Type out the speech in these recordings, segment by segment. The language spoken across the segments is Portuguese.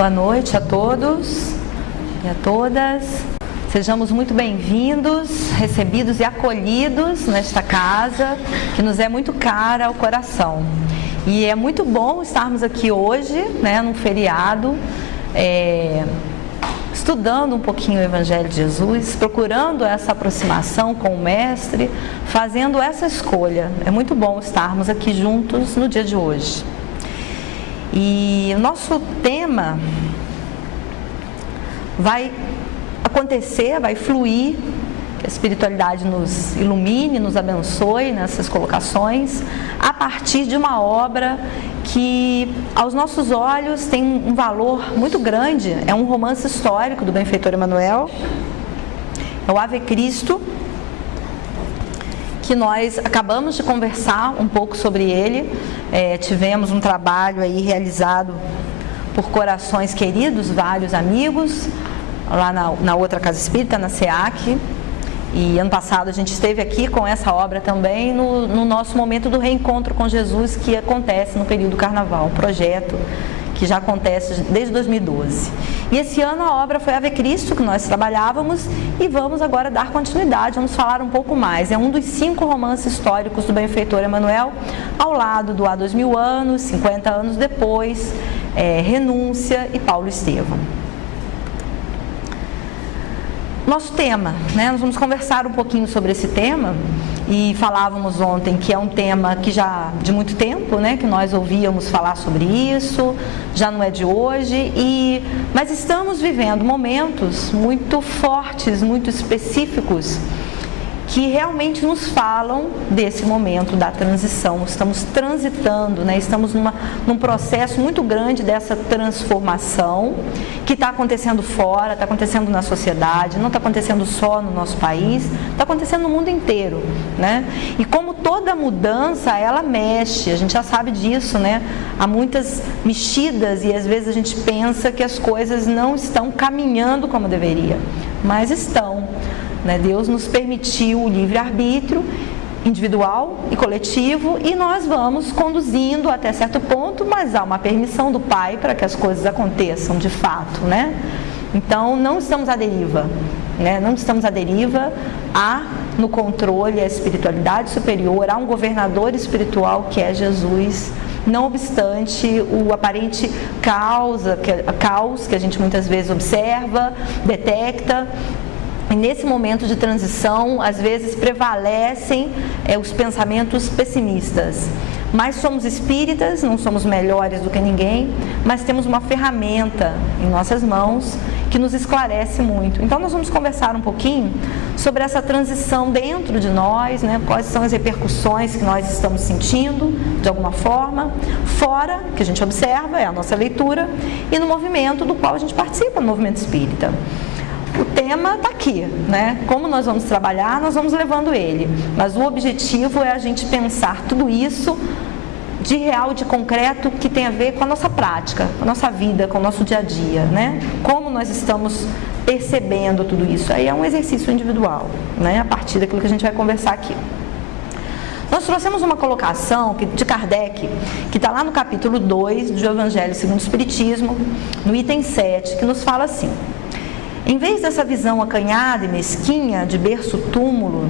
Boa noite a todos e a todas. Sejamos muito bem-vindos, recebidos e acolhidos nesta casa, que nos é muito cara ao coração. E é muito bom estarmos aqui hoje, num feriado, estudando um pouquinho o Evangelho de Jesus, procurando essa aproximação com o Mestre, fazendo essa escolha. É muito bom estarmos aqui juntos no dia de hoje. E o nosso tema vai acontecer, vai fluir, que a espiritualidade nos ilumine, nos abençoe nessas colocações, a partir de uma obra que, aos nossos olhos, tem um valor muito grande. É um romance histórico do benfeitor Emmanuel, é o Ave Cristo, que nós acabamos de conversar um pouco sobre ele. Tivemos um trabalho aí realizado por corações queridos, vários amigos, lá na outra Casa Espírita, na SEAC. E ano passado a gente esteve aqui com essa obra também no nosso momento do reencontro com Jesus, que acontece no período do Carnaval, um projeto que já acontece desde 2012. E esse ano a obra foi Ave Cristo, que nós trabalhávamos, e vamos agora dar continuidade, vamos falar um pouco mais. É um dos 5 romances históricos do benfeitor Emmanuel, ao lado do Há 2000 anos, 50 anos depois, Renúncia e Paulo Estevão. Nosso tema, nós vamos conversar um pouquinho sobre esse tema, e falávamos ontem que é um tema que já de muito tempo, que nós ouvíamos falar sobre isso, já não é de hoje, mas estamos vivendo momentos muito fortes, muito específicos, que realmente nos falam desse momento da transição. Estamos transitando, estamos num processo muito grande dessa transformação, que está acontecendo fora, está acontecendo na sociedade, não está acontecendo só no nosso país, está acontecendo no mundo inteiro, E como toda mudança, ela mexe, a gente já sabe disso, Há muitas mexidas e às vezes a gente pensa que as coisas não estão caminhando como deveria, mas estão. Deus nos permitiu o livre-arbítrio individual e coletivo, e nós vamos conduzindo até certo ponto, mas há uma permissão do Pai para que as coisas aconteçam de fato, Então não estamos à deriva, Não estamos à deriva, há no controle a espiritualidade superior, há um governador espiritual que é Jesus, não obstante o aparente caos que a gente muitas vezes observa, detecta. E nesse momento de transição, às vezes prevalecem os pensamentos pessimistas. Mas somos espíritas, não somos melhores do que ninguém, mas temos uma ferramenta em nossas mãos que nos esclarece muito. Então nós vamos conversar um pouquinho sobre essa transição dentro de nós, quais são as repercussões que nós estamos sentindo, de alguma forma, fora, que a gente observa, é a nossa leitura, e no movimento do qual a gente participa, no movimento espírita. O tema está aqui, Como nós vamos trabalhar, nós vamos levando ele. Mas o objetivo é a gente pensar tudo isso de real, de concreto, que tem a ver com a nossa prática, com a nossa vida, com o nosso dia a dia, Como nós estamos percebendo tudo isso. Aí é um exercício individual, a partir daquilo que a gente vai conversar aqui. Nós trouxemos uma colocação de Kardec, que está lá no capítulo 2 do Evangelho segundo o Espiritismo, no item 7, que nos fala assim: em vez dessa visão acanhada e mesquinha de berço túmulo,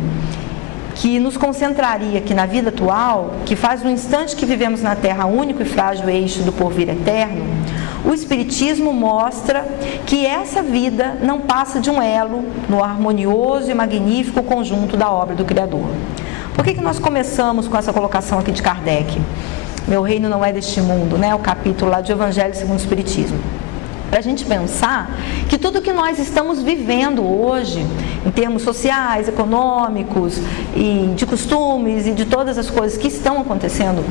que nos concentraria aqui na vida atual, que faz do instante que vivemos na Terra único e frágil eixo do porvir eterno, o Espiritismo mostra que essa vida não passa de um elo no harmonioso e magnífico conjunto da obra do Criador. Por que nós começamos com essa colocação aqui de Kardec? Meu reino não é deste mundo, O capítulo lá do Evangelho segundo o Espiritismo. Para a gente pensar que tudo que nós estamos vivendo hoje, em termos sociais, econômicos, e de costumes e de todas as coisas que estão acontecendo,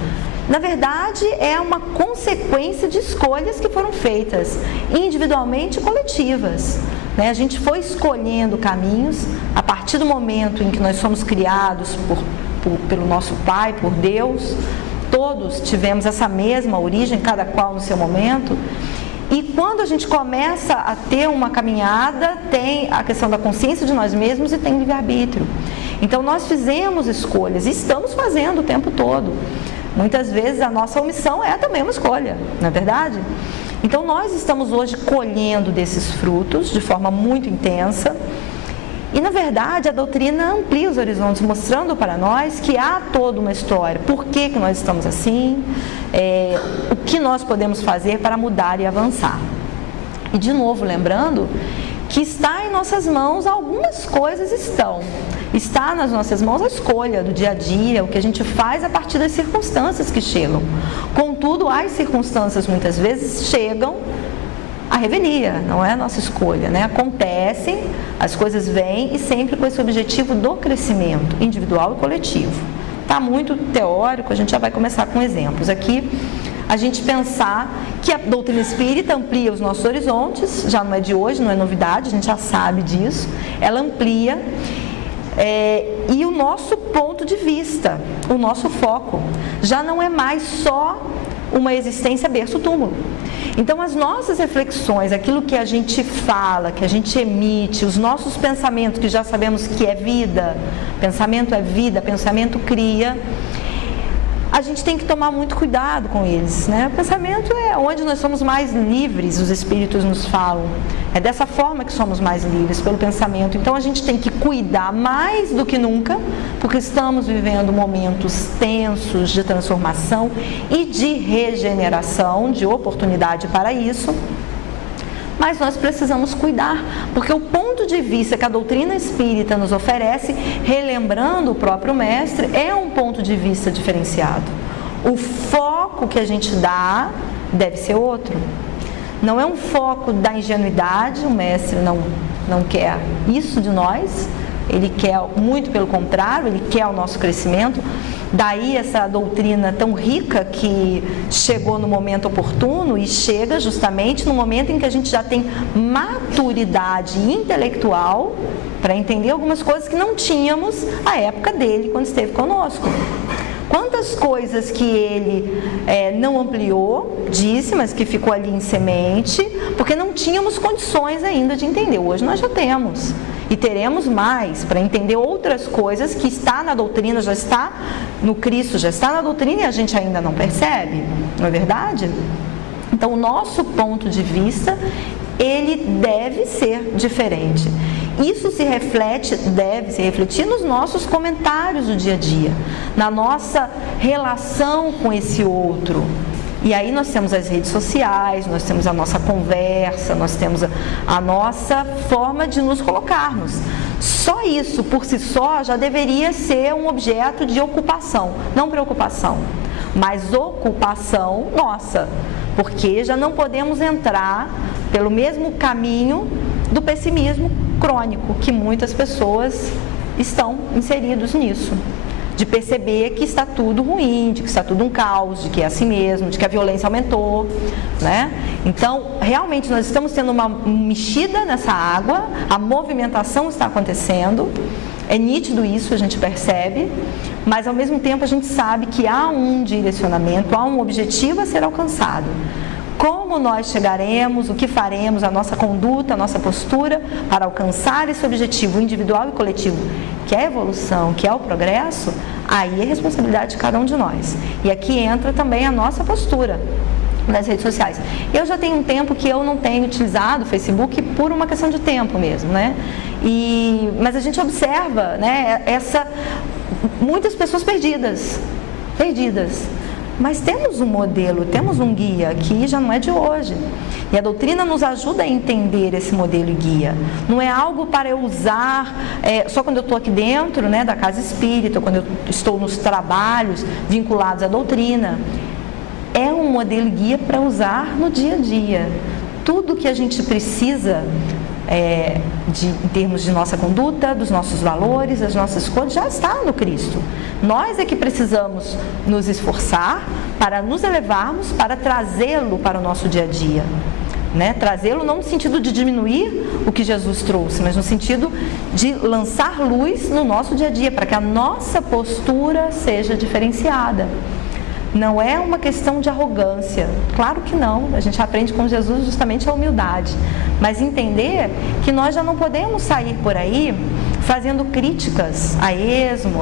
na verdade é uma consequência de escolhas que foram feitas individualmente e coletivas. A gente foi escolhendo caminhos a partir do momento em que nós somos criados pelo nosso Pai, por Deus. Todos tivemos essa mesma origem, cada qual no seu momento. E quando a gente começa a ter uma caminhada, tem a questão da consciência de nós mesmos e tem livre-arbítrio. Então nós fizemos escolhas e estamos fazendo o tempo todo. Muitas vezes a nossa omissão é também uma escolha, não é verdade? Então nós estamos hoje colhendo desses frutos de forma muito intensa. E na verdade a doutrina amplia os horizontes, mostrando para nós que há toda uma história. Por que nós estamos assim? O que nós podemos fazer para mudar e avançar? E de novo lembrando que está em nossas mãos, algumas coisas está nas nossas mãos a escolha do dia a dia, o que a gente faz a partir das circunstâncias que chegam. Contudo, as circunstâncias muitas vezes chegam à revelia, não é a nossa escolha, né? Acontecem, as coisas vêm e sempre com esse objetivo do crescimento individual e coletivo. Está muito teórico, a gente já vai começar com exemplos aqui. A gente pensar que a doutrina espírita amplia os nossos horizontes, já não é de hoje, não é novidade, a gente já sabe disso, ela amplia, e o nosso ponto de vista, o nosso foco, já não é mais só uma existência berço-túmulo. Então as nossas reflexões, aquilo que a gente fala, que a gente emite, os nossos pensamentos, que já sabemos que é vida, pensamento cria, a gente tem que tomar muito cuidado com eles, né? O pensamento é onde nós somos mais livres, os espíritos nos falam. É dessa forma que somos mais livres, pelo pensamento. Então a gente tem que cuidar mais do que nunca, porque estamos vivendo momentos tensos de transformação e de regeneração, de oportunidade para isso. Mas nós precisamos cuidar, porque o ponto de vista que a doutrina espírita nos oferece, relembrando o próprio mestre, é um ponto de vista diferenciado. O foco que a gente dá deve ser outro. Não é um foco da ingenuidade, o mestre não quer isso de nós, ele quer muito pelo contrário, ele quer o nosso crescimento. Daí essa doutrina tão rica que chegou no momento oportuno e chega justamente no momento em que a gente já tem maturidade intelectual para entender algumas coisas que não tínhamos à época dele, quando esteve conosco. Quantas coisas que ele não ampliou, disse, mas que ficou ali em semente, porque não tínhamos condições ainda de entender. Hoje nós já temos. E teremos mais para entender outras coisas que está na doutrina, já está no Cristo, já está na doutrina e a gente ainda não percebe, não é verdade? Então o nosso ponto de vista, ele deve ser diferente. Isso deve se refletir nos nossos comentários do dia a dia, na nossa relação com esse outro. E aí nós temos as redes sociais, nós temos a nossa conversa, nós temos a nossa forma de nos colocarmos. Só isso, por si só, já deveria ser um objeto de ocupação, não preocupação, mas ocupação nossa, porque já não podemos entrar pelo mesmo caminho do pessimismo crônico, que muitas pessoas estão inseridos nisso. De perceber que está tudo ruim, de que está tudo um caos, de que é assim mesmo, de que a violência aumentou, né? Então, realmente nós estamos tendo uma mexida nessa água, a movimentação está acontecendo, é nítido isso, a gente percebe, mas ao mesmo tempo a gente sabe que há um direcionamento, há um objetivo a ser alcançado. Como nós chegaremos, o que faremos, a nossa conduta, a nossa postura para alcançar esse objetivo individual e coletivo, que é a evolução, que é o progresso, aí é responsabilidade de cada um de nós. E aqui entra também a nossa postura nas redes sociais. Eu já tenho um tempo que eu não tenho utilizado o Facebook por uma questão de tempo mesmo, né? Mas a gente observa, né, muitas pessoas perdidas. Mas temos um modelo, temos um guia que já não é de hoje. E a doutrina nos ajuda a entender esse modelo e guia. Não é algo para eu usar só quando eu estou aqui dentro, né, da casa espírita, quando eu estou nos trabalhos vinculados à doutrina. É um modelo e guia para usar no dia a dia. Tudo que a gente precisa em termos de nossa conduta, dos nossos valores, das nossas escolhas, já está no Cristo. Nós é que precisamos nos esforçar para nos elevarmos, para trazê-lo para o nosso dia a dia. Né? Trazê-lo não no sentido de diminuir o que Jesus trouxe, mas no sentido de lançar luz no nosso dia a dia, para que a nossa postura seja diferenciada. Não é uma questão de arrogância, claro que não, a gente aprende com Jesus justamente a humildade, mas entender que nós já não podemos sair por aí fazendo críticas a esmo,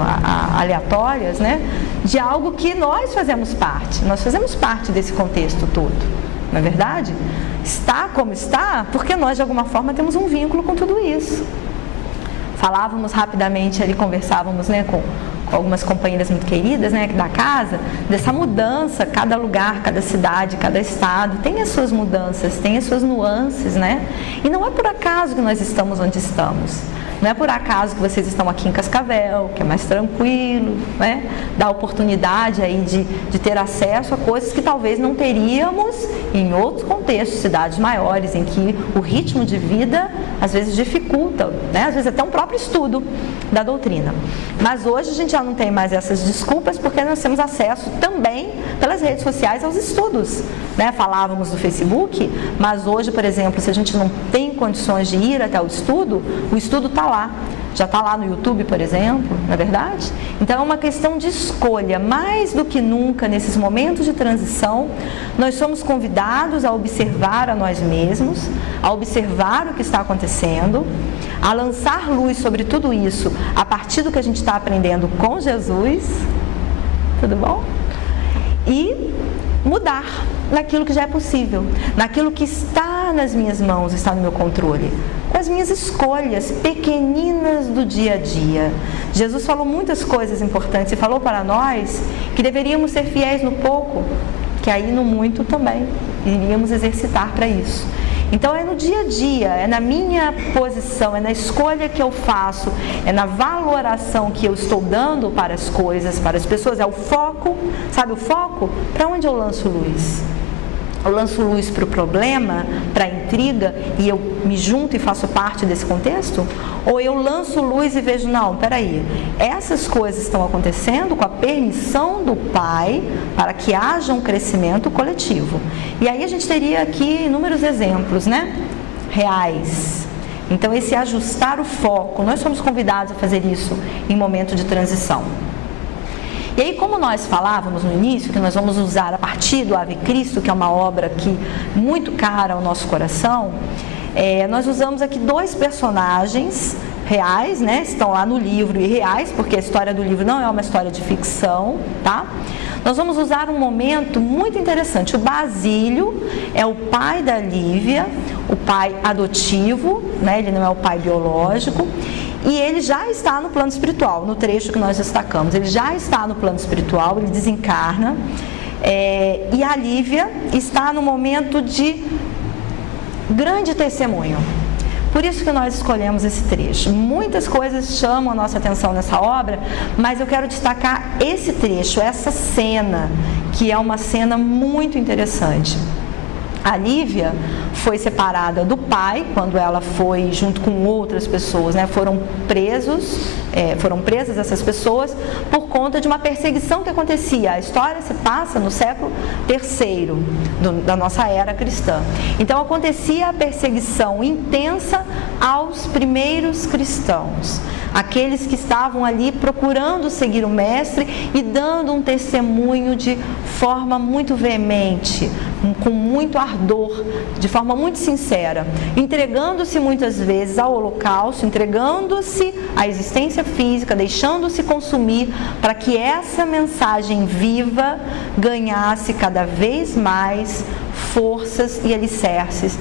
aleatórias, né, de algo que nós fazemos parte desse contexto todo, não é verdade? Está como está porque nós, de alguma forma, temos um vínculo com tudo isso. Falávamos rapidamente ali, conversávamos, né, com algumas companheiras muito queridas, né, da casa, dessa mudança. Cada lugar, cada cidade, cada estado tem as suas mudanças, tem as suas nuances, né? E não é por acaso que nós estamos onde estamos. Não é por acaso que vocês estão aqui em Cascavel, que é mais tranquilo, né? Dá oportunidade aí de ter acesso a coisas que talvez não teríamos em outros contextos, cidades maiores, em que o ritmo de vida às vezes dificulta, né? Às vezes até um próprio estudo da doutrina. Mas hoje a gente já não tem mais essas desculpas, porque nós temos acesso também pelas redes sociais aos estudos, né? Falávamos do Facebook, mas hoje, por exemplo, se a gente não tem condições de ir até o estudo está lá. Já está lá no YouTube, por exemplo, não é verdade? Então é uma questão de escolha. Mais do que nunca, nesses momentos de transição, nós somos convidados a observar a nós mesmos, a observar o que está acontecendo, a lançar luz sobre tudo isso a partir do que a gente está aprendendo com Jesus. Tudo bom? E mudar naquilo que já é possível, naquilo que está nas minhas mãos, está no meu controle, com as minhas escolhas pequeninas do dia a dia. Jesus falou muitas coisas importantes e falou para nós que deveríamos ser fiéis no pouco, que aí no muito também iríamos exercitar para isso. Então é no dia a dia, é na minha posição, é na escolha que eu faço, é na valoração que eu estou dando para as coisas, para as pessoas, é o foco. Sabe o foco? Para onde eu lanço luz? Eu lanço luz para o problema, para a intriga, e eu me junto e faço parte desse contexto? Ou eu lanço luz e vejo, não, peraí, essas coisas estão acontecendo com a permissão do Pai para que haja um crescimento coletivo. E aí a gente teria aqui inúmeros exemplos, né? Reais. Então esse ajustar o foco, nós somos convidados a fazer isso em momento de transição. E aí, como nós falávamos no início, que nós vamos usar a partir do Ave Cristo, que é uma obra que muito cara ao nosso coração, nós usamos aqui dois personagens reais, né? Estão lá no livro e reais, porque a história do livro não é uma história de ficção, tá? Nós vamos usar um momento muito interessante. O Basílio é o pai da Lívia, o pai adotivo, né? Ele não é o pai biológico. E ele já está no plano espiritual, no trecho que nós destacamos. Ele já está no plano espiritual, ele desencarna. E a Lívia está no momento de grande testemunho. Por isso que nós escolhemos esse trecho. Muitas coisas chamam a nossa atenção nessa obra, mas eu quero destacar esse trecho, essa cena, que é uma cena muito interessante. A Lívia foi separada do pai quando ela foi junto com outras pessoas, né? Foram presas essas pessoas por conta de uma perseguição que acontecia. A história se passa no século III da nossa era cristã. Então acontecia a perseguição intensa aos primeiros cristãos, aqueles que estavam ali procurando seguir o mestre e dando um testemunho de forma muito veemente, com muito ardor, de forma muito sincera, entregando-se muitas vezes ao holocausto, entregando-se à existência física, deixando-se consumir para que essa mensagem viva ganhasse cada vez mais forças e alicerces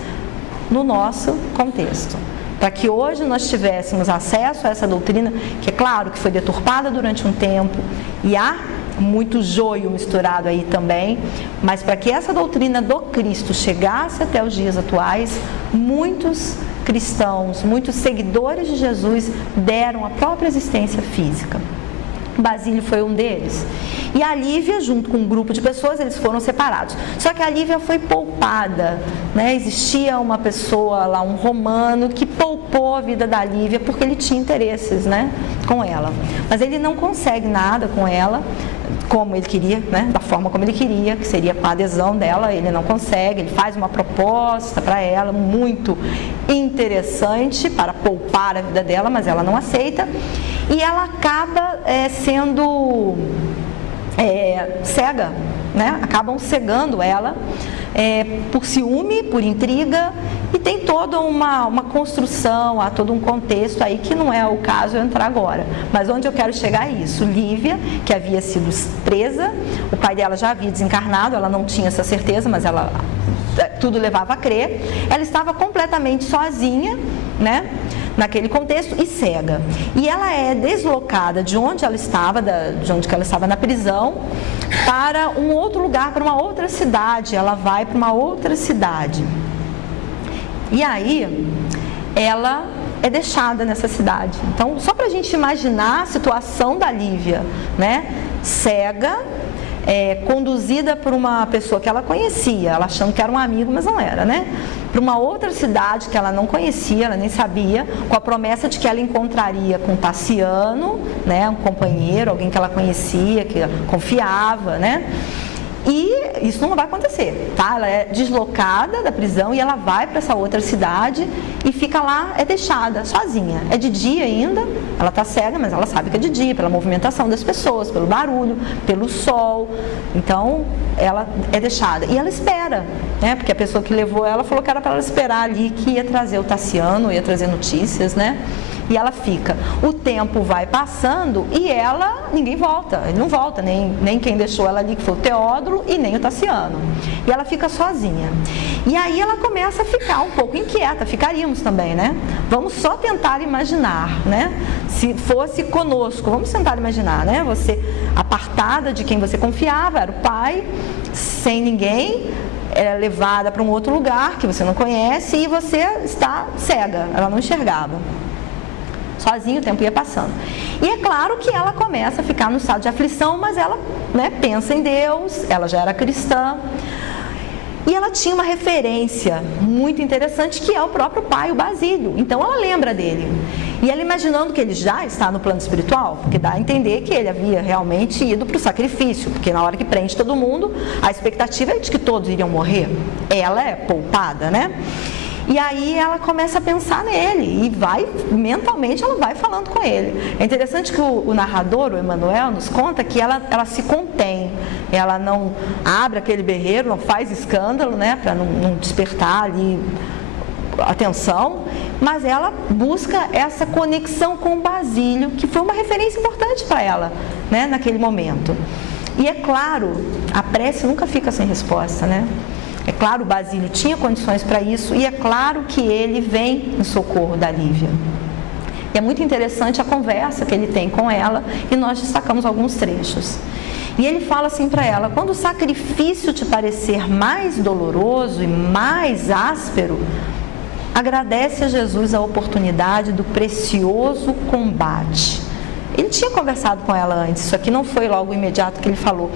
no nosso contexto. Para que hoje nós tivéssemos acesso a essa doutrina, que é claro que foi deturpada durante um tempo, e há muito joio misturado aí também, mas para que essa doutrina do Cristo chegasse até os dias atuais, muitos cristãos, muitos seguidores de Jesus deram a própria existência física. Basílio foi um deles. E a Lívia, junto com um grupo de pessoas, eles foram separados. Só que a Lívia foi poupada, né? Existia uma pessoa lá, um romano, que poupou a vida da Lívia porque ele tinha interesses, né, com ela. Mas ele não consegue nada com ela, como ele queria, né, da forma como ele queria, que seria com a adesão dela. Ele não consegue, ele faz uma proposta para ela muito interessante para poupar a vida dela, mas ela não aceita. E ela acaba sendo cega, né? Acabam cegando ela por ciúme, por intriga, e tem toda uma construção, há todo um contexto aí que não é o caso eu entrar agora. Mas onde eu quero chegar é isso. Lívia, que havia sido presa, o pai dela já havia desencarnado, ela não tinha essa certeza, mas ela tudo levava a crer. Ela estava completamente sozinha, né, naquele contexto, e cega. E ela é deslocada de onde ela estava, de onde ela estava na prisão, para um outro lugar, para uma outra cidade. Ela vai para uma outra cidade. E aí, ela é deixada nessa cidade. Então, só para a gente imaginar a situação da Lívia, né? Cega, conduzida por uma pessoa que ela conhecia, ela achando que era um amigo, mas não era, né? Para uma outra cidade que ela não conhecia, ela nem sabia, com a promessa de que ela encontraria com Tassiano, né? Um companheiro, alguém que ela conhecia, que confiava, né? E isso não vai acontecer, tá? Ela é deslocada da prisão e ela vai para essa outra cidade e fica lá, é deixada sozinha. É de dia ainda, ela está cega, mas ela sabe que é de dia, pela movimentação das pessoas, pelo barulho, pelo sol. Então, ela é deixada. E ela espera, né? Porque a pessoa que levou ela falou que era para ela esperar ali, que ia trazer o Tassiano, ia trazer notícias, né? E ela fica. O tempo vai passando e ninguém volta, ele não volta, nem quem deixou ela ali, que foi o Teódulo, e nem o Tassiano. E ela fica sozinha. E aí ela começa a ficar um pouco inquieta, ficaríamos também, né? Vamos só tentar imaginar, né? Se fosse conosco, vamos tentar imaginar, né? Você apartada de quem você confiava, era o pai, sem ninguém, é levada para um outro lugar que você não conhece e você está cega, ela não enxergava. Sozinho, o tempo ia passando. E é claro que ela começa a ficar no estado de aflição, mas ela, né, pensa em Deus, ela já era cristã. E ela tinha uma referência muito interessante, que é o próprio pai, o Basílio. Então ela lembra dele. E ela imaginando que ele já está no plano espiritual, porque dá a entender que ele havia realmente ido para o sacrifício, porque na hora que prende todo mundo, a expectativa é de que todos iriam morrer. Ela é poupada, né? E aí ela começa a pensar nele e mentalmente ela vai falando com ele. É interessante que o narrador, o Emmanuel, nos conta que ela se contém. Ela não abre aquele berreiro, não faz escândalo, né, para não despertar ali atenção, mas ela busca essa conexão com o Basílio, que foi uma referência importante para ela, né, naquele momento. E é claro, a prece nunca fica sem resposta, né? É claro, o Basílio tinha condições para isso e é claro que ele vem em socorro da Lívia. E é muito interessante a conversa que ele tem com ela e nós destacamos alguns trechos. E ele fala assim para ela: quando o sacrifício te parecer mais doloroso e mais áspero, agradece a Jesus a oportunidade do precioso combate. Ele tinha conversado com ela antes, isso aqui não foi logo imediato que ele falou.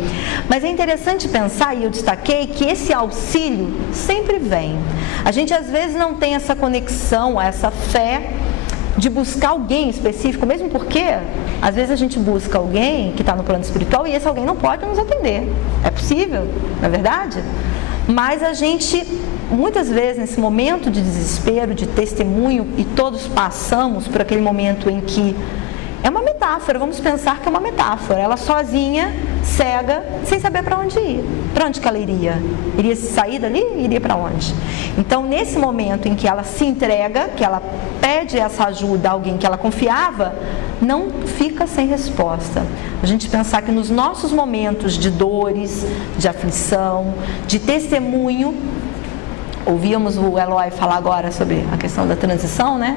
Mas é interessante pensar, e eu destaquei, que esse auxílio sempre vem. A gente às vezes não tem essa conexão, essa fé de buscar alguém específico, mesmo porque às vezes a gente busca alguém que está no plano espiritual e esse alguém não pode nos atender. É possível, não é verdade? Mas a gente, muitas vezes, nesse momento de desespero, de testemunho, e todos passamos por aquele momento em que é uma metáfora, vamos pensar que é uma metáfora. Ela sozinha, cega, sem saber para onde ir. Para onde que ela iria? Iria sair dali? Iria para onde? Então, nesse momento em que ela se entrega, que ela pede essa ajuda a alguém que ela confiava, não fica sem resposta. A gente pensar que nos nossos momentos de dores, de aflição, de testemunho, ouvíamos o Eloy falar agora sobre a questão da transição, né?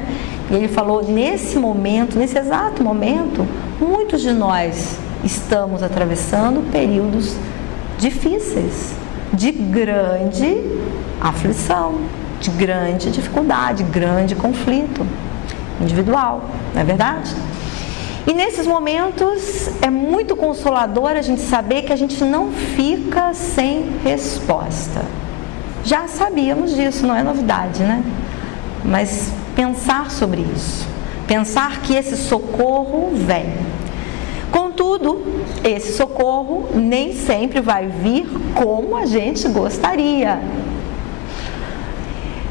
E ele falou, nesse momento, nesse exato momento, muitos de nós estamos atravessando períodos difíceis, de grande aflição, de grande dificuldade, grande conflito individual, não é verdade? E nesses momentos é muito consolador a gente saber que a gente não fica sem resposta. Já sabíamos disso, não é novidade, né? Mas pensar sobre isso, pensar que esse socorro vem. Contudo, esse socorro nem sempre vai vir como a gente gostaria.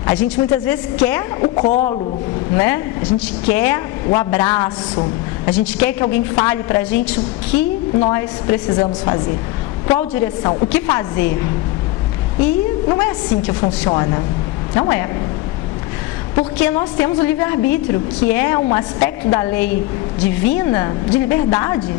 A gente muitas vezes quer o colo, né? A gente quer o abraço, a gente quer que alguém fale para a gente o que nós precisamos fazer, qual direção, o que fazer. E não é assim que funciona, não é. Porque nós temos o livre-arbítrio, que é um aspecto da lei divina de liberdade,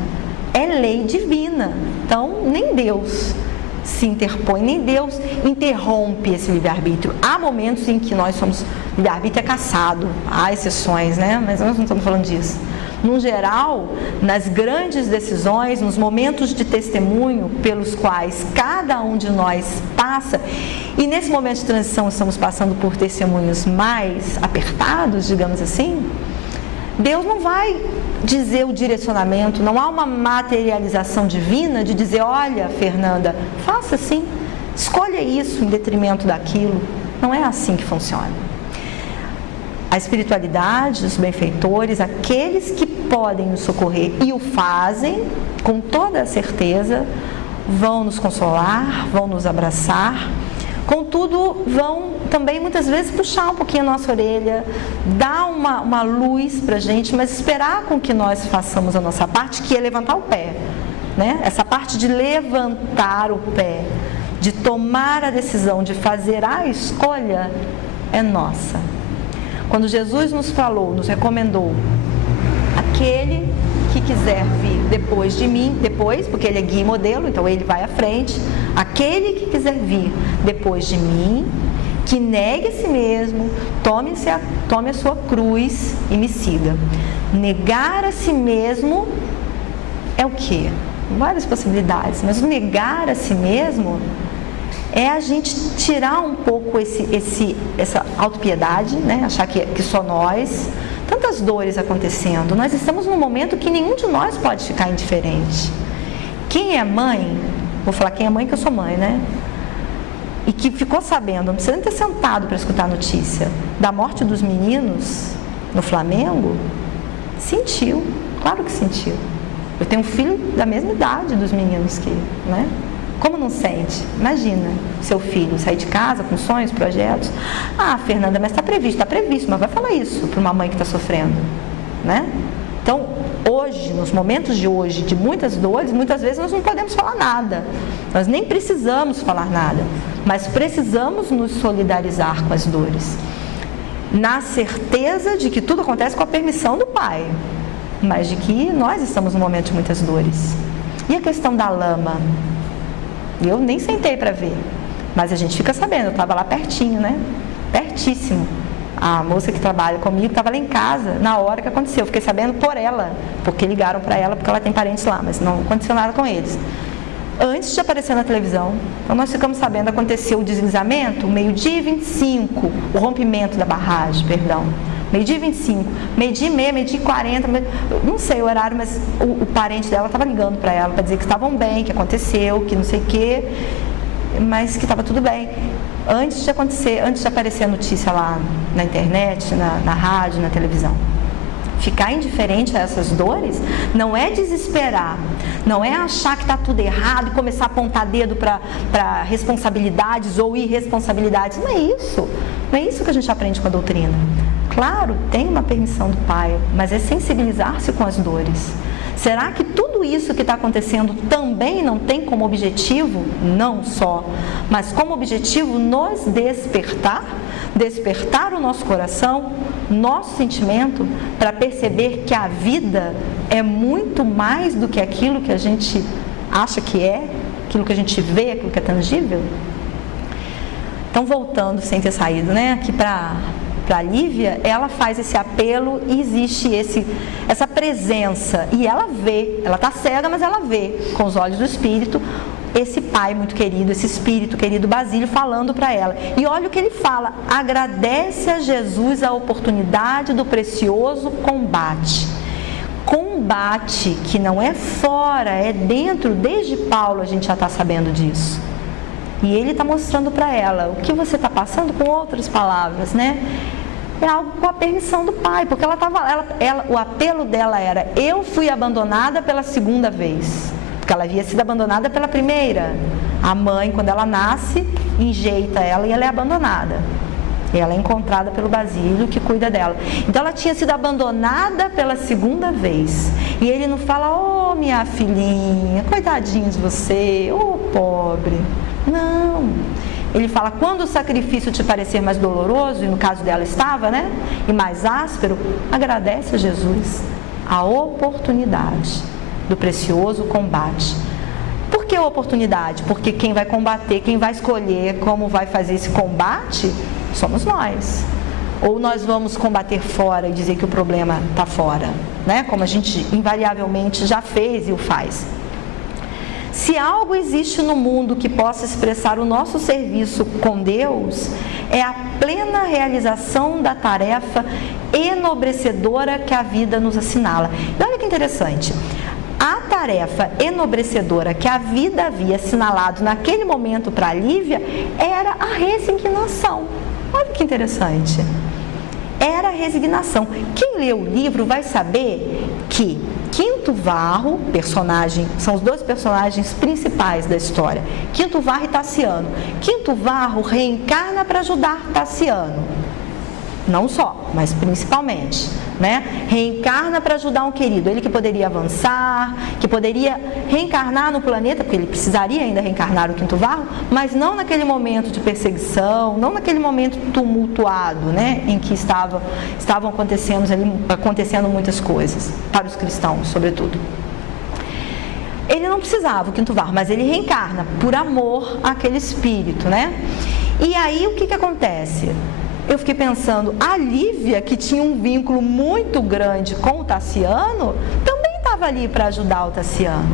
é lei divina. Então, nem Deus, se interpõe, nem Deus interrompe esse livre-arbítrio. Há momentos em que nós somos, livre-arbítrio é cassado, há exceções, né? Mas nós não estamos falando disso. No geral, nas grandes decisões, nos momentos de testemunho pelos quais cada um de nós passa, e nesse momento de transição estamos passando por testemunhos mais apertados, digamos assim, Deus não vai dizer o direcionamento, não há uma materialização divina de dizer, olha, Fernanda, faça assim, escolha isso em detrimento daquilo. Não é assim que funciona. A espiritualidade, os benfeitores, aqueles que podem nos socorrer e o fazem, com toda a certeza, vão nos consolar, vão nos abraçar, contudo, vão também muitas vezes puxar um pouquinho a nossa orelha, dar uma luz para a gente, mas esperar com que nós façamos a nossa parte, que é levantar o pé, né? Essa parte de levantar o pé, de tomar a decisão, de fazer a escolha, é nossa. Quando Jesus nos falou, nos recomendou, aquele que quiser vir depois de mim, depois, porque ele é guia e modelo, então ele vai à frente, aquele que quiser vir depois de mim, que negue a si mesmo, tome a sua cruz e me siga. Negar a si mesmo é o quê? Várias possibilidades, mas o negar a si mesmo é a gente tirar um pouco essa autopiedade, né? Achar que só nós, tantas dores acontecendo, nós estamos num momento que nenhum de nós pode ficar indiferente. Quem é mãe, vou falar quem é mãe que eu sou mãe, né? E que ficou sabendo, não precisa nem ter sentado para escutar a notícia, da morte dos meninos no Flamengo, sentiu, claro que sentiu. Eu tenho um filho da mesma idade dos meninos que, né? Como não sente? Imagina, seu filho sair de casa com sonhos, projetos. Ah, Fernanda, mas está previsto, mas vai falar isso para uma mãe que está sofrendo, né? Então, hoje, nos momentos de hoje, de muitas dores, muitas vezes nós não podemos falar nada. Nós nem precisamos falar nada, mas precisamos nos solidarizar com as dores. Na certeza de que tudo acontece com a permissão do Pai, mas de que nós estamos num momento de muitas dores. E a questão da lama? Eu nem sentei para ver, mas a gente fica sabendo, eu estava lá pertinho, né? Pertíssimo. A moça que trabalha comigo estava lá em casa na hora que aconteceu. Eu fiquei sabendo por ela, porque ligaram para ela, porque ela tem parentes lá, mas não aconteceu nada com eles. Antes de aparecer na televisão, então nós ficamos sabendo, aconteceu o deslizamento, meio-dia e 25, o rompimento da barragem, perdão. Meio-dia e 25, meio-dia e meia, meio-dia e 40, não sei o horário, mas o parente dela estava ligando para ela para dizer que estavam bem, que aconteceu, que não sei o quê, mas que estava tudo bem. Antes de acontecer, antes de aparecer a notícia lá na internet, na rádio, na televisão. Ficar indiferente a essas dores não é desesperar, não é achar que está tudo errado e começar a apontar dedo para responsabilidades ou irresponsabilidades. Não é isso. Não é isso que a gente aprende com a doutrina. Claro, tem uma permissão do Pai, mas é sensibilizar-se com as dores. Será que tudo isso que está acontecendo também não tem como objetivo, não só, mas como objetivo nos despertar? Despertar o nosso coração, nosso sentimento, para perceber que a vida é muito mais do que aquilo que a gente acha que é, aquilo que a gente vê, aquilo que é tangível? Então, voltando, sem ter saído, né, aqui para a Lívia, ela faz esse apelo e existe essa presença, e ela vê, ela está cega, mas ela vê com os olhos do Espírito, esse pai muito querido, esse Espírito querido Basílio falando para ela. E olha o que ele fala: agradece a Jesus a oportunidade do precioso combate. Combate que não é fora, é dentro. Desde Paulo a gente já está sabendo disso. E ele está mostrando para ela o que você está passando, com outras palavras, né? É algo com a permissão do Pai, porque o apelo dela era: eu fui abandonada pela segunda vez. Porque ela havia sido abandonada pela primeira. A mãe, quando ela nasce, enjeita ela e ela é abandonada. E ela é encontrada pelo Basílio, que cuida dela. Então ela tinha sido abandonada pela segunda vez. E ele não fala: oh, minha filhinha, coitadinho de você, oh, pobre. Não. Ele fala: quando o sacrifício te parecer mais doloroso, e no caso dela estava, né? E mais áspero, agradece a Jesus a oportunidade do precioso combate. Por que a oportunidade, porque quem vai combater, quem vai escolher como vai fazer esse combate, somos nós. Ou nós vamos combater fora e dizer que o problema está fora, né? Como a gente invariavelmente já fez e o faz. Se algo existe no mundo que possa expressar o nosso serviço com Deus, é a plena realização da tarefa enobrecedora que a vida nos assinala. E olha que interessante, a tarefa enobrecedora que a vida havia assinalado naquele momento para a Lívia era a resignação. Olha que interessante. Era a resignação. Quem lê o livro vai saber que Quinto Varro, personagem, são os dois personagens principais da história, Quinto Varro e Tassiano. Quinto Varro reencarna para ajudar Tassiano. Não só, mas principalmente, né? Reencarna para ajudar um querido, ele que poderia avançar, que poderia reencarnar no planeta, porque ele precisaria ainda reencarnar o Quinto Varro, mas não naquele momento de perseguição, não naquele momento tumultuado, né? Em que estavam acontecendo muitas coisas, para os cristãos, sobretudo. Ele não precisava, o Quinto Varro, mas ele reencarna por amor àquele espírito, né? E aí o que acontece? Eu fiquei pensando, a Lívia, que tinha um vínculo muito grande com o Tassiano, também estava ali para ajudar o Tassiano.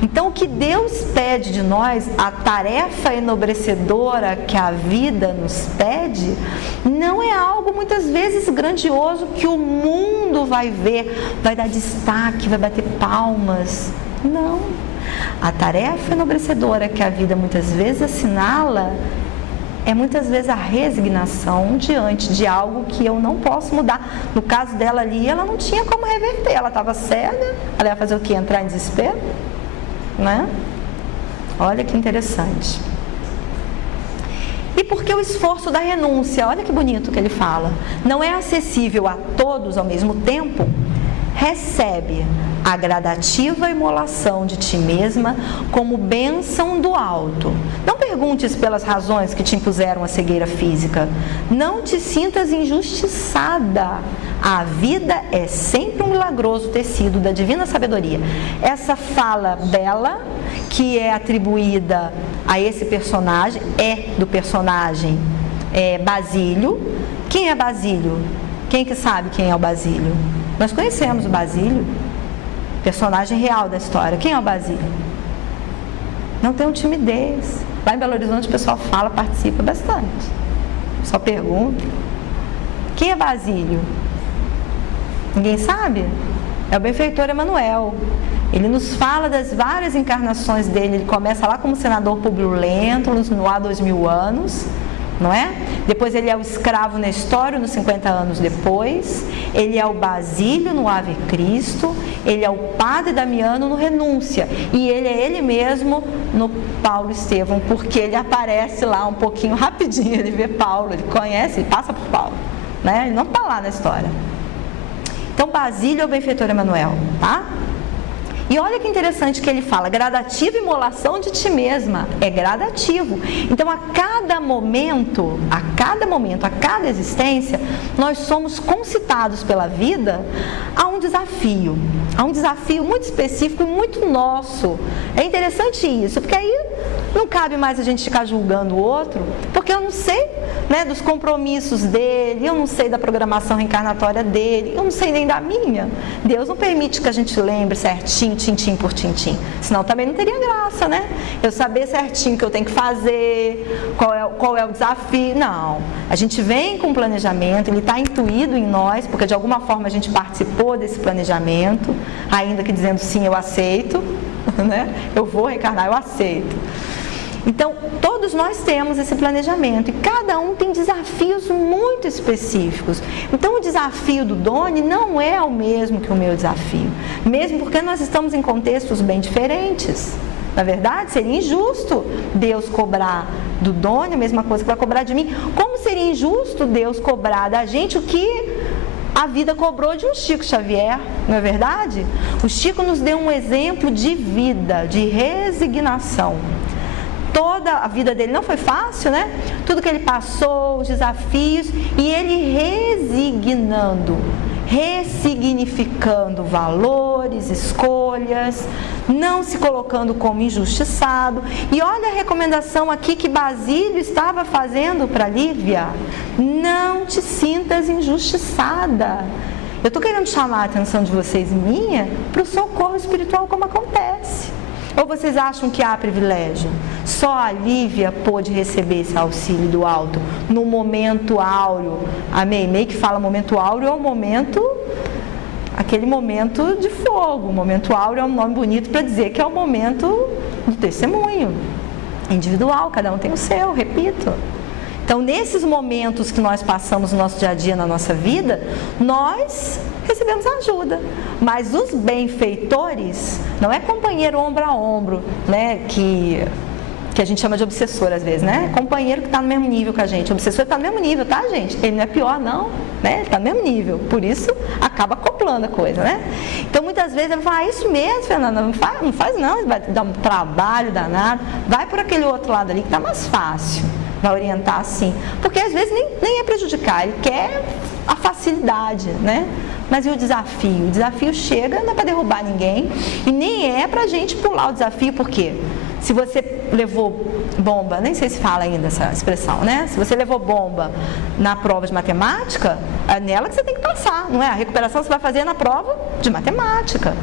Então, o que Deus pede de nós, a tarefa enobrecedora que a vida nos pede, não é algo muitas vezes grandioso que o mundo vai ver, vai dar destaque, vai bater palmas. Não. A tarefa enobrecedora que a vida muitas vezes assinala é muitas vezes a resignação diante de algo que eu não posso mudar. No caso dela ali, ela não tinha como reverter, ela estava cega, ela ia fazer o quê? Entrar em desespero? Né? Olha que interessante. E por que o esforço da renúncia? Olha que bonito que ele fala. Não é acessível a todos ao mesmo tempo? Recebe a gradativa imolação de ti mesma como bênção do alto. Não perguntes pelas razões que te impuseram a cegueira física. Não te sintas injustiçada. A vida é sempre um milagroso tecido da divina sabedoria. Essa fala dela, que é atribuída a esse personagem, é do personagem Basílio. Quem é Basílio? Quem que sabe quem é o Basílio? Nós conhecemos o Basílio, personagem real da história. Quem é o Basílio? Não tem timidez. Lá em Belo Horizonte o pessoal fala, participa bastante. Só pergunta. Quem é Basílio? Ninguém sabe? É o benfeitor Emanuel. Ele nos fala das várias encarnações dele. Ele começa lá como senador Públio Lentulus, no há 2000 anos. Não é? Depois ele é o escravo Nestório, nos 50 anos depois. Ele é o Basílio no Ave Cristo. Ele é o Padre Damiano no Renúncia. E ele é ele mesmo no Paulo Estevão, porque ele aparece lá um pouquinho rapidinho. Ele vê Paulo, ele conhece, ele passa por Paulo, né? Ele não está lá na história. Então Basílio é o benfeitor Emanuel, tá? E olha que interessante que ele fala, gradativa imolação de ti mesma, é gradativo. Então a cada momento, a cada existência, nós somos concitados pela vida a um desafio muito específico e muito nosso. É interessante isso, porque aí não cabe mais a gente ficar julgando o outro, porque eu não sei, né, dos compromissos dele, eu não sei da programação reencarnatória dele, eu não sei nem da minha. Deus não permite que a gente lembre certinho, tintim por tintim, senão também não teria graça, né? Eu saber certinho o que eu tenho que fazer, qual é o desafio. Não, a gente vem com um planejamento, ele está intuído em nós, porque de alguma forma a gente participou desse planejamento, ainda que dizendo sim, eu aceito, né? Eu vou reencarnar, eu aceito. Então, todos nós temos esse planejamento e cada um tem desafios muito específicos. Então, o desafio do Doni não é o mesmo que o meu desafio, mesmo porque nós estamos em contextos bem diferentes. Na verdade, seria injusto Deus cobrar do Doni a mesma coisa que vai cobrar de mim. Como seria injusto Deus cobrar da gente o que a vida cobrou de um Chico Xavier, não é verdade? O Chico nos deu um exemplo de vida, de resignação. Toda a vida dele não foi fácil, né? Tudo que ele passou, os desafios, e ele resignando, ressignificando valores, escolhas, não se colocando como injustiçado. E olha a recomendação aqui que Basílio estava fazendo para Lívia: não te sintas injustiçada. Eu estou querendo chamar a atenção de vocês e minha para o socorro espiritual como acontece. Ou vocês acham que há privilégio? Só a Lívia pôde receber esse auxílio do alto no momento áureo. A Meimei que fala momento áureo é o momento, aquele momento de fogo. O momento áureo é um nome bonito para dizer que é o momento do testemunho individual, cada um tem o seu, repito. Então, nesses momentos que nós passamos no nosso dia a dia, na nossa vida, nós recebemos ajuda. Mas os benfeitores, não é companheiro ombro a ombro, né, que a gente chama de obsessor às vezes, né? Companheiro que está no mesmo nível que a gente. O obsessor está no mesmo nível, tá, gente? Ele não é pior, não, né? Está no mesmo nível. Por isso, acaba acoplando a coisa, né? Então, muitas vezes, ele fala: isso mesmo, Fernanda, não faz não, vai dar um trabalho danado. Vai por aquele outro lado ali que está mais fácil. Vai orientar assim. Porque, às vezes, nem é prejudicar, ele quer a facilidade, né? Mas e o desafio? O desafio chega, não é para derrubar ninguém e nem é para a gente pular o desafio, porque se você levou bomba, nem sei se fala ainda essa expressão, né? Se você levou bomba na prova de matemática, é nela que você tem que passar, não é? A recuperação você vai fazer na prova de matemática.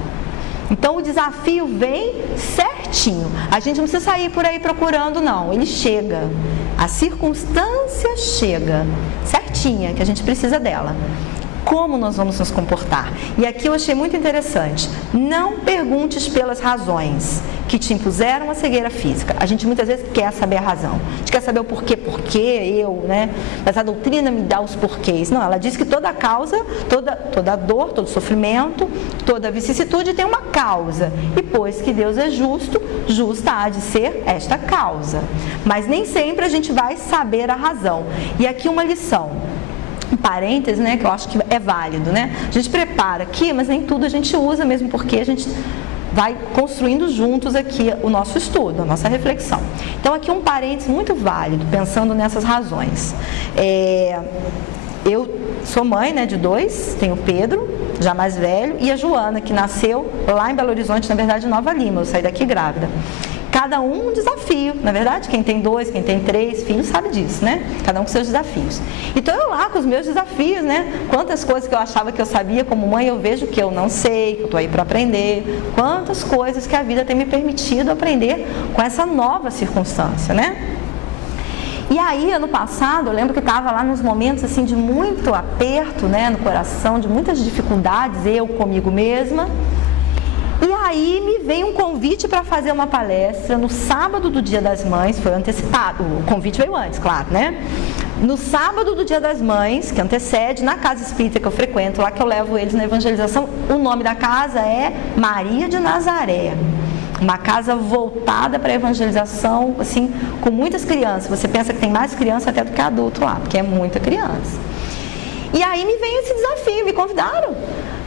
Então o desafio vem certinho. A gente não precisa sair por aí procurando, não. Ele chega. A circunstância chega certinha, que a gente precisa dela. Como nós vamos nos comportar? E aqui eu achei muito interessante. Não perguntes pelas razões que te impuseram a cegueira física. A gente muitas vezes quer saber a razão. A gente quer saber o porquê, eu, né? Mas a doutrina me dá os porquês. Não, ela diz que toda causa, toda dor, todo sofrimento, toda vicissitude tem uma causa. E pois que Deus é justo, justa há de ser esta causa. Mas nem sempre a gente vai saber a razão. E aqui uma lição. Um parêntese, né, que eu acho que é válido, né? A gente prepara aqui, mas nem tudo a gente usa, mesmo porque a gente vai construindo juntos aqui o nosso estudo, a nossa reflexão. Então, aqui um parêntese muito válido, pensando nessas razões. Eu sou mãe, né, de 2, tenho o Pedro, já mais velho, e a Joana, que nasceu lá em Belo Horizonte, na verdade, em Nova Lima. Eu saí daqui grávida. Cada um desafio, na verdade, quem tem 2, quem tem 3 filhos sabe disso, né? Cada um com seus desafios. Então eu lá com os meus desafios, né? Quantas coisas que eu achava que eu sabia como mãe, eu vejo que eu não sei, que eu estou aí para aprender. Quantas coisas que a vida tem me permitido aprender com essa nova circunstância, né? E aí, ano passado, eu lembro que estava lá nos momentos assim de muito aperto, né, no coração, de muitas dificuldades, eu comigo mesma. E aí me veio um convite para fazer uma palestra no sábado do Dia das Mães, foi antecipado, o convite veio antes, claro, né? No sábado do Dia das Mães, que antecede, na casa espírita que eu frequento, lá que eu levo eles na evangelização, o nome da casa é Maria de Nazaré. Uma casa voltada para a evangelização, assim, com muitas crianças. Você pensa que tem mais criança até do que adulto lá, porque é muita criança. E aí me veio esse desafio, me convidaram.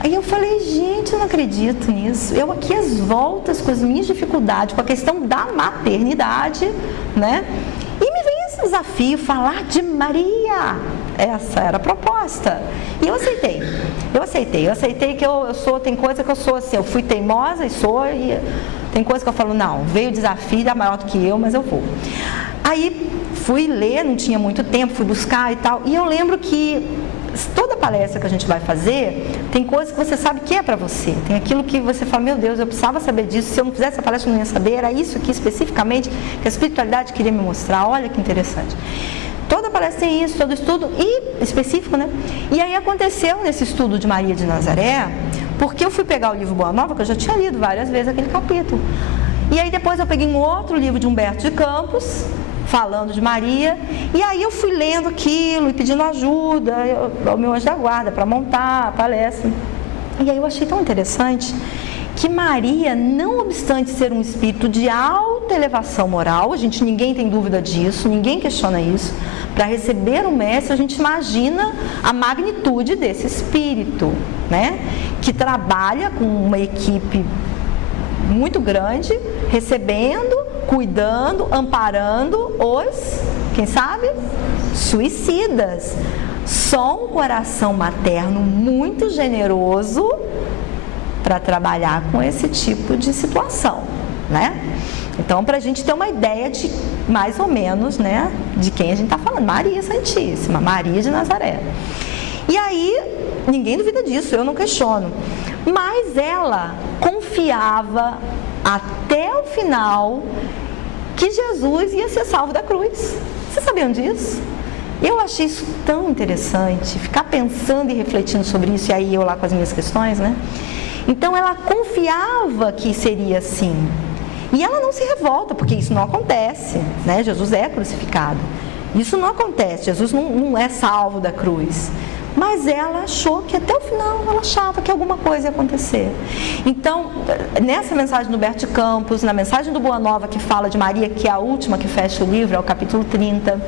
Aí eu falei: gente, eu não acredito nisso. Eu aqui às voltas com as minhas dificuldades, com a questão da maternidade, né? E me veio esse desafio, falar de Maria. Essa era a proposta. E eu aceitei. Eu aceitei que eu sou, tem coisa que eu sou assim, eu fui teimosa e sou, e tem coisa que eu falo: não, veio o desafio, é maior do que eu, mas eu vou. Aí fui ler, não tinha muito tempo, fui buscar e tal. E eu lembro que toda palestra que a gente vai fazer, tem coisas que você sabe que é para você. Tem aquilo que você fala: meu Deus, eu precisava saber disso. Se eu não fizesse essa palestra, eu não ia saber. Era isso aqui especificamente que a espiritualidade queria me mostrar. Olha que interessante. Toda palestra tem isso, todo estudo e específico, né? E aí aconteceu nesse estudo de Maria de Nazaré, porque eu fui pegar o livro Boa Nova, que eu já tinha lido várias vezes aquele capítulo. E aí depois eu peguei um outro livro de Humberto de Campos, falando de Maria, e aí eu fui lendo aquilo e pedindo ajuda ao meu anjo da guarda para montar a palestra. E aí eu achei tão interessante que Maria, não obstante ser um espírito de alta elevação moral, ninguém tem dúvida disso, ninguém questiona isso, para receber o mestre, a gente imagina a magnitude desse espírito, né? Que trabalha com uma equipe muito grande, recebendo, cuidando, amparando os, quem sabe, suicidas. Só um coração materno muito generoso para trabalhar com esse tipo de situação, né? Então, para a gente ter uma ideia de, mais ou menos, né, de quem a gente está falando, Maria Santíssima, Maria de Nazaré. E aí, ninguém duvida disso, eu não questiono, mas ela confiava até o final que Jesus ia ser salvo da cruz. Vocês sabiam disso? Eu achei isso tão interessante, ficar pensando e refletindo sobre isso, e aí eu lá com as minhas questões, né? Então ela confiava que seria assim. E ela não se revolta, porque isso não acontece, né? Jesus é crucificado. Isso não acontece, Jesus não é salvo da cruz. Mas ela achou que até o final, ela achava que alguma coisa ia acontecer. Então, nessa mensagem do Humberto de Campos, na mensagem do Boa Nova que fala de Maria, que é a última que fecha o livro, é o capítulo 30,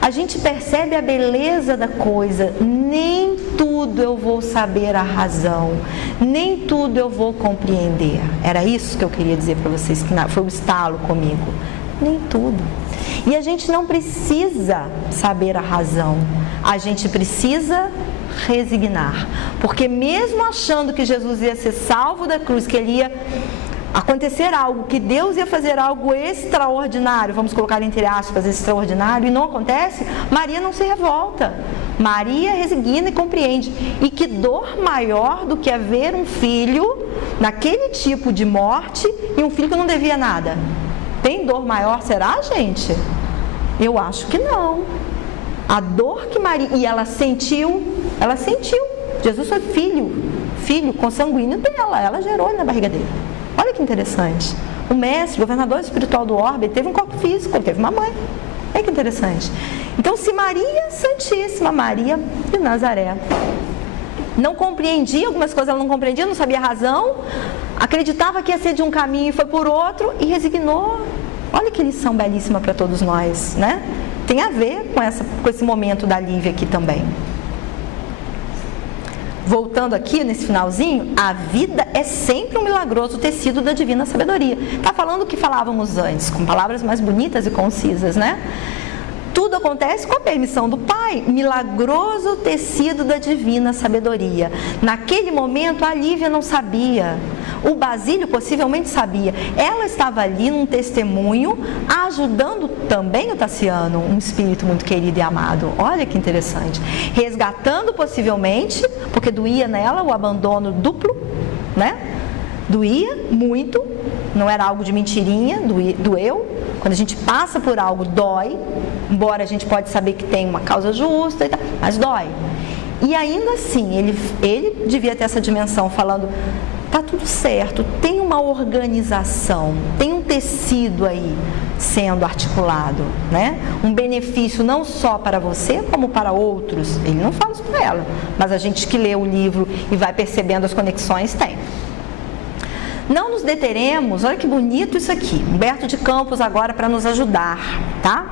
a gente percebe a beleza da coisa. Nem tudo eu vou saber a razão, nem tudo eu vou compreender. Era isso que eu queria dizer para vocês, que foi o estalo comigo. Nem tudo. E a gente não precisa saber a razão, a gente precisa resignar. Porque mesmo achando que Jesus ia ser salvo da cruz, que ele ia acontecer algo, que Deus ia fazer algo extraordinário, vamos colocar entre aspas, extraordinário, e não acontece, Maria não se revolta. Maria resigna e compreende. E que dor maior do que é ver um filho naquele tipo de morte e um filho que não devia nada? Tem dor maior, será, gente? Eu acho que não. A dor que Maria... E ela sentiu. Jesus foi filho consanguíneo dela. Ela gerou ele na barriga dele. Olha que interessante. O mestre, governador espiritual do orbe, teve um corpo físico, ele teve uma mãe. Olha que interessante. Então, se Maria Santíssima, Maria de Nazaré, não compreendia algumas coisas, ela não compreendia, não sabia a razão, acreditava que ia ser de um caminho e foi por outro e resignou. Olha que lição belíssima para todos nós, né? Tem a ver com esse momento da Lívia aqui também. Voltando aqui nesse finalzinho, a vida é sempre um milagroso tecido da divina sabedoria. Está falando o que falávamos antes, com palavras mais bonitas e concisas, né? Tudo acontece com a permissão do Pai, milagroso tecido da divina sabedoria. Naquele momento a Lívia não sabia, o Basílio possivelmente sabia. Ela estava ali num testemunho, ajudando também o Tassiano, um espírito muito querido e amado. Olha que interessante. Resgatando possivelmente, porque doía nela o abandono duplo, né? Doía muito, não era algo de mentirinha, doeu. Quando a gente passa por algo, dói, embora a gente pode saber que tem uma causa justa e tal, mas dói. E ainda assim, ele devia ter essa dimensão, falando, tá tudo certo, tem uma organização, tem um tecido aí sendo articulado, né? Um benefício não só para você, como para outros. Ele não fala isso para ela, mas a gente que lê o livro e vai percebendo as conexões, tem. Não nos deteremos, olha que bonito isso aqui, Humberto de Campos agora para nos ajudar, tá?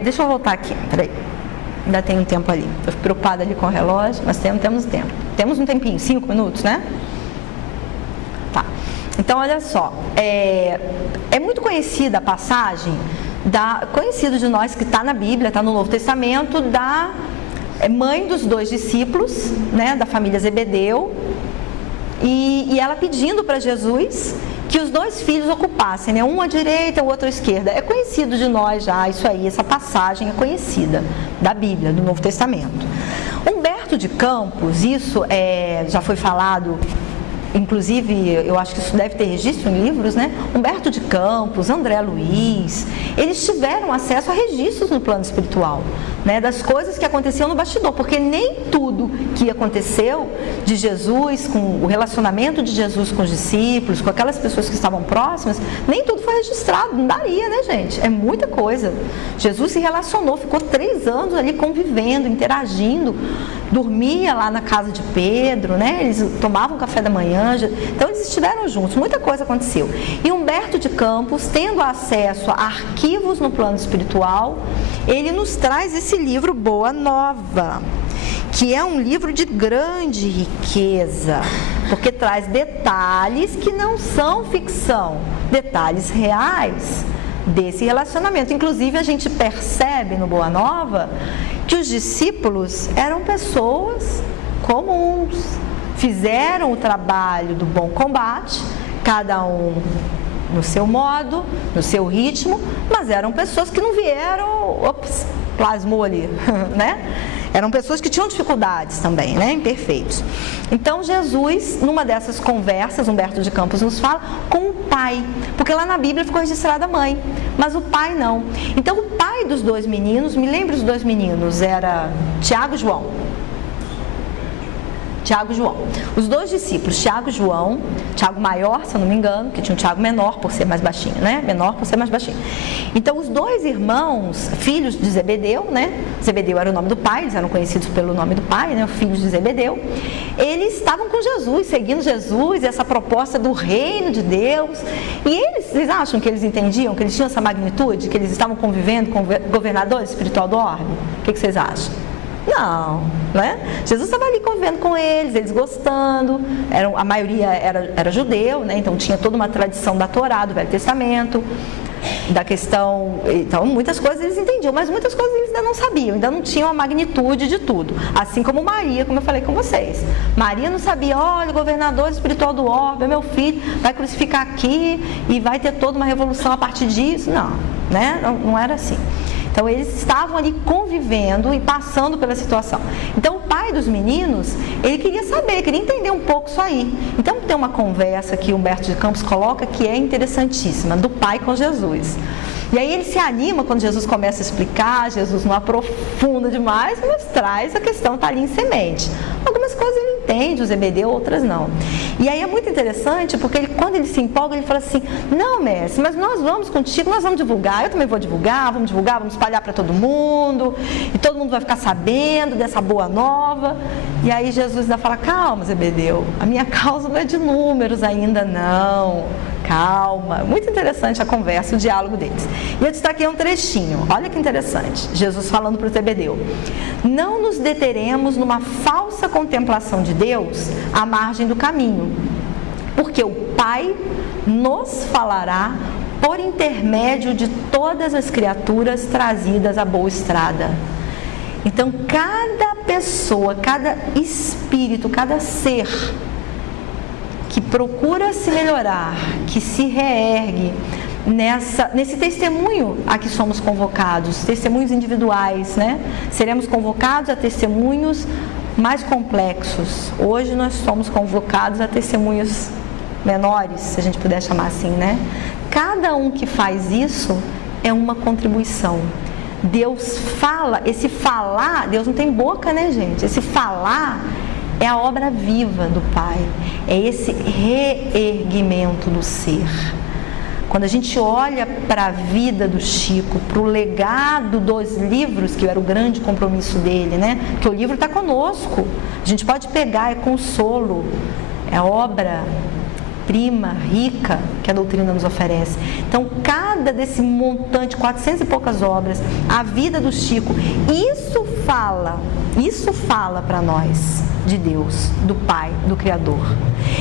Deixa eu voltar aqui, peraí, ainda tem um tempo ali, estou preocupada ali com o relógio, mas temos tempo, temos um tempinho, 5 minutos, né? Tá, então olha só, é muito conhecida a passagem, conhecido de nós que está na Bíblia, está no Novo Testamento, da mãe dos 2 discípulos, né, da família Zebedeu, e ela pedindo para Jesus que os 2 filhos ocupassem, né? Um à direita, o outro à esquerda. É conhecido de nós já, isso aí, essa passagem é conhecida da Bíblia, do Novo Testamento. Humberto de Campos, isso já foi falado, inclusive, eu acho que isso deve ter registro em livros, né? Humberto de Campos, André Luiz, eles tiveram acesso a registros no plano espiritual, né? Das coisas que aconteciam no bastidor, porque nem tudo que aconteceu de Jesus, com o relacionamento de Jesus com os discípulos, com aquelas pessoas que estavam próximas, nem tudo foi registrado, não daria, né, gente? É muita coisa. Jesus se relacionou, ficou 3 anos ali convivendo, interagindo, dormia lá na casa de Pedro, né? Eles tomavam café da manhã, então eles estiveram juntos, muita coisa aconteceu. E Humberto de Campos, tendo acesso a arquivos no plano espiritual, ele nos traz esse livro Boa Nova, que é um livro de grande riqueza, porque traz detalhes que não são ficção, detalhes reais desse relacionamento. Inclusive a gente percebe no Boa Nova que os discípulos eram pessoas comuns, fizeram o trabalho do bom combate, cada um no seu modo, no seu ritmo, mas eram pessoas que não vieram, plasmou ali, né? Eram pessoas que tinham dificuldades também, né? Imperfeitos. Então Jesus, numa dessas conversas, Humberto de Campos nos fala, com o pai, porque lá na Bíblia ficou registrada a mãe, mas o pai não. Então o pai dos dois meninos, me lembro os dois meninos, era Tiago e João. Tiago e João. Os dois discípulos, Tiago e João, Tiago maior, se eu não me engano, que tinha um Tiago menor por ser mais baixinho, né? Menor por ser mais baixinho. Então, os dois irmãos, filhos de Zebedeu, né? Zebedeu era o nome do pai, eles eram conhecidos pelo nome do pai, né? Filhos de Zebedeu. Eles estavam com Jesus, seguindo Jesus, essa proposta do reino de Deus. E vocês acham que eles entendiam, que eles tinham essa magnitude, que eles estavam convivendo com o governador espiritual do orbe? O que vocês acham? Não, né? Jesus estava ali convivendo com eles gostando, a maioria era judeu, né? Então tinha toda uma tradição da Torá, do Velho Testamento, da questão, então muitas coisas eles entendiam, mas muitas coisas eles ainda não sabiam, ainda não tinham a magnitude de tudo, assim como Maria, como eu falei com vocês. Maria não sabia, olha, o governador espiritual do orbe é meu filho, vai crucificar aqui e vai ter toda uma revolução a partir disso, não, né? Não era assim. Então, eles estavam ali convivendo e passando pela situação. Então, o pai dos meninos, ele queria saber, queria entender um pouco isso aí. Então, tem uma conversa que Humberto de Campos coloca que é interessantíssima, do pai com Jesus. E aí ele se anima quando Jesus começa a explicar, Jesus não aprofunda demais, mas traz a questão, está ali em semente. Algumas coisas ele entende, o Zebedeu, outras não. E aí é muito interessante, porque quando ele se empolga, ele fala assim, não, mestre, mas nós vamos contigo, nós vamos divulgar, eu também vou divulgar, vamos espalhar para todo mundo, e todo mundo vai ficar sabendo dessa boa nova. E aí Jesus ainda fala, calma, Zebedeu, a minha causa não é de números ainda, não. Calma, muito interessante a conversa, o diálogo deles. E eu destaquei um trechinho, olha que interessante, Jesus falando para o Zebedeu. Não nos deteremos numa falsa contemplação de Deus à margem do caminho, porque o Pai nos falará por intermédio de todas as criaturas trazidas à boa estrada. Então, cada pessoa, cada espírito, cada ser que procura se melhorar, que se reergue nesse testemunho a que somos convocados, testemunhos individuais, né? Seremos convocados a testemunhos mais complexos. Hoje nós somos convocados a testemunhos menores, se a gente puder chamar assim, né? Cada um que faz isso é uma contribuição. Deus fala, esse falar, Deus não tem boca, né, gente? Esse falar é a obra viva do Pai, é esse reerguimento do ser. Quando a gente olha para a vida do Chico, para o legado dos livros, que era o grande compromisso dele, né? Porque o livro está conosco, a gente pode pegar, é consolo, é obra-prima, rica, que a doutrina nos oferece. Então, cada desse montante, 400 e poucas obras, a vida do Chico, isso fala para nós de Deus, do Pai, do Criador.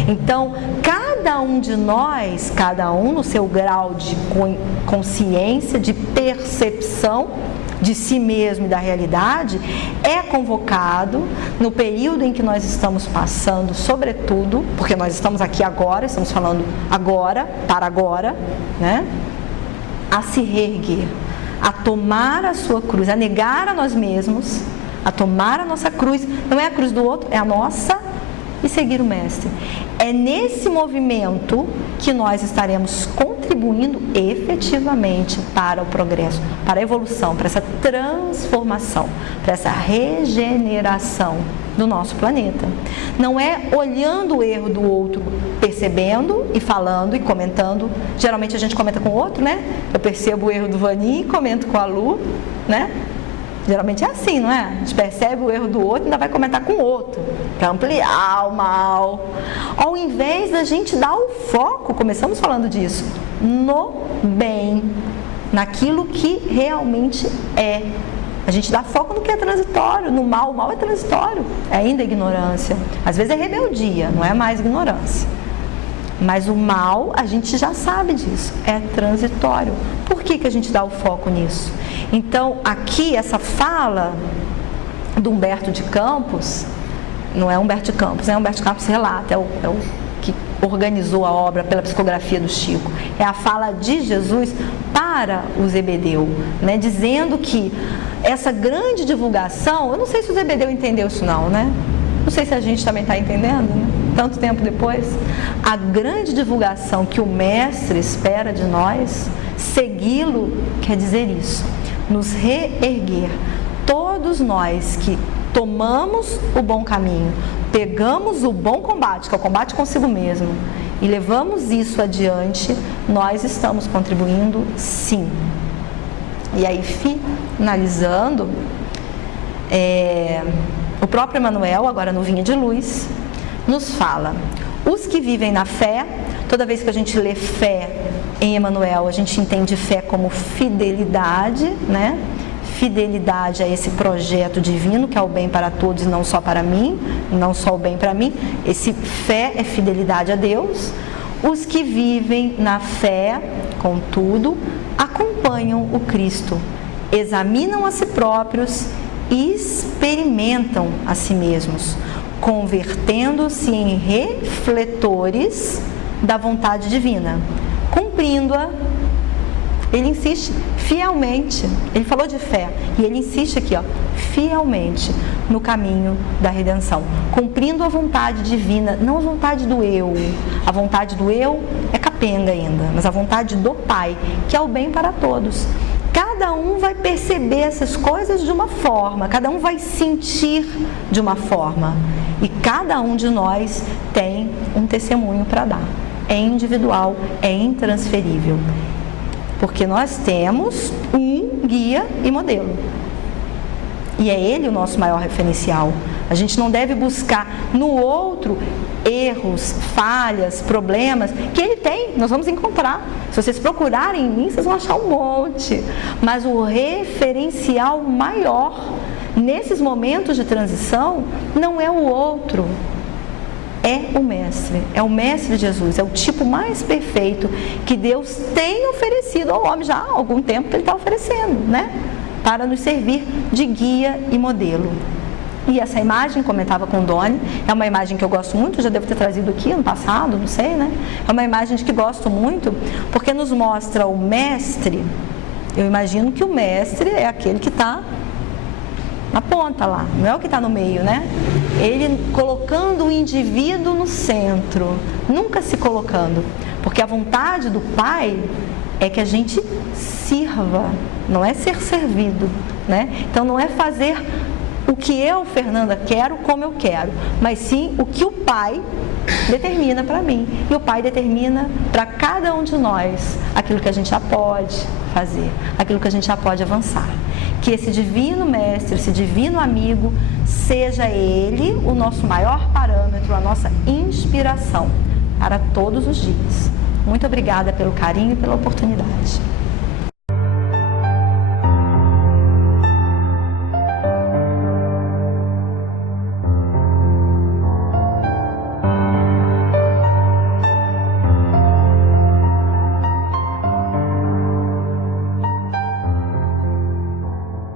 Então, cada um de nós, cada um no seu grau de consciência, de percepção de si mesmo e da realidade, é convocado no período em que nós estamos passando, sobretudo, porque nós estamos aqui agora, estamos falando agora, para agora, né? A se reerguer, a tomar a sua cruz, a negar a nós mesmos, a tomar a nossa cruz, não é a cruz do outro, é a nossa, e seguir o Mestre. É nesse movimento que nós estaremos contribuindo efetivamente para o progresso, para a evolução, para essa transformação, para essa regeneração do nosso planeta. Não é olhando o erro do outro, percebendo e falando e comentando. Geralmente a gente comenta com o outro, né? Eu percebo o erro do Vani e comento com a Lu, né? Geralmente é assim, não é? A gente percebe o erro do outro e ainda vai comentar com o outro, para ampliar o mal. Ao invés da gente dar o foco, começamos falando disso, no bem, naquilo que realmente é. A gente dá foco no que é transitório, no mal. O mal é transitório, é ainda ignorância. Às vezes é rebeldia, não é mais ignorância. Mas o mal, a gente já sabe disso, é transitório. Por que a gente dá o foco nisso? Então, aqui, essa fala do Humberto de Campos, Não é Humberto de Campos, né? Humberto de Campos relata, é o que organizou a obra pela psicografia do Chico. É a fala de Jesus para o Zebedeu, né? Dizendo que essa grande divulgação, eu não sei se o Zebedeu entendeu isso não, né? Não sei se a gente também está entendendo, né? Tanto tempo depois. A grande divulgação que o Mestre espera de nós, segui-lo, quer dizer isso, nos reerguer. Todos nós que tomamos o bom caminho, pegamos o bom combate, que é o combate consigo mesmo, e levamos isso adiante, nós estamos contribuindo sim. E aí, finalizando, o próprio Emmanuel, agora no Vinha de Luz, nos fala: os que vivem na fé, toda vez que a gente lê fé em Emmanuel, a gente entende fé como fidelidade, né? Fidelidade a esse projeto divino, que é o bem para todos e não só para mim, não só o bem para mim. Esse fé é fidelidade a Deus. Os que vivem na fé, contudo, acompanham o Cristo, examinam a si próprios e experimentam a si mesmos, convertendo-se em refletores da vontade divina, cumprindo-a. Ele insiste fielmente, ele falou de fé, e ele insiste aqui, fielmente no caminho da redenção, cumprindo a vontade divina, não a vontade do eu. A vontade do eu é capenga ainda, mas a vontade do Pai, que é o bem para todos. Cada um vai perceber essas coisas de uma forma, cada um vai sentir de uma forma, e cada um de nós tem um testemunho para dar. É individual, é intransferível. Porque nós temos um guia e modelo. E é ele o nosso maior referencial. A gente não deve buscar no outro erros, falhas, problemas que ele tem, nós vamos encontrar. Se vocês procurarem em mim, vocês vão achar um monte. Mas o referencial maior nesses momentos de transição não é o outro. É o Mestre Jesus, é o tipo mais perfeito que Deus tem oferecido ao homem já há algum tempo que ele está oferecendo, né? Para nos servir de guia e modelo. E essa imagem, comentava com o Doni, é uma imagem que eu gosto muito, já devo ter trazido aqui no passado, não sei, né? É uma imagem de que gosto muito, porque nos mostra o mestre. Eu imagino que o mestre é aquele que está na ponta lá, não é o que está no meio, né? Ele colocando o indivíduo no centro, nunca se colocando, porque a vontade do Pai é que a gente sirva, não é ser servido, né? Então não é fazer o que eu, Fernanda, quero como eu quero, mas sim o que o Pai determina para mim. E o Pai determina para cada um de nós aquilo que a gente já pode fazer, aquilo que a gente já pode avançar. Que esse divino mestre, esse divino amigo, seja ele o nosso maior parâmetro, a nossa inspiração para todos os dias. Muito obrigada pelo carinho e pela oportunidade.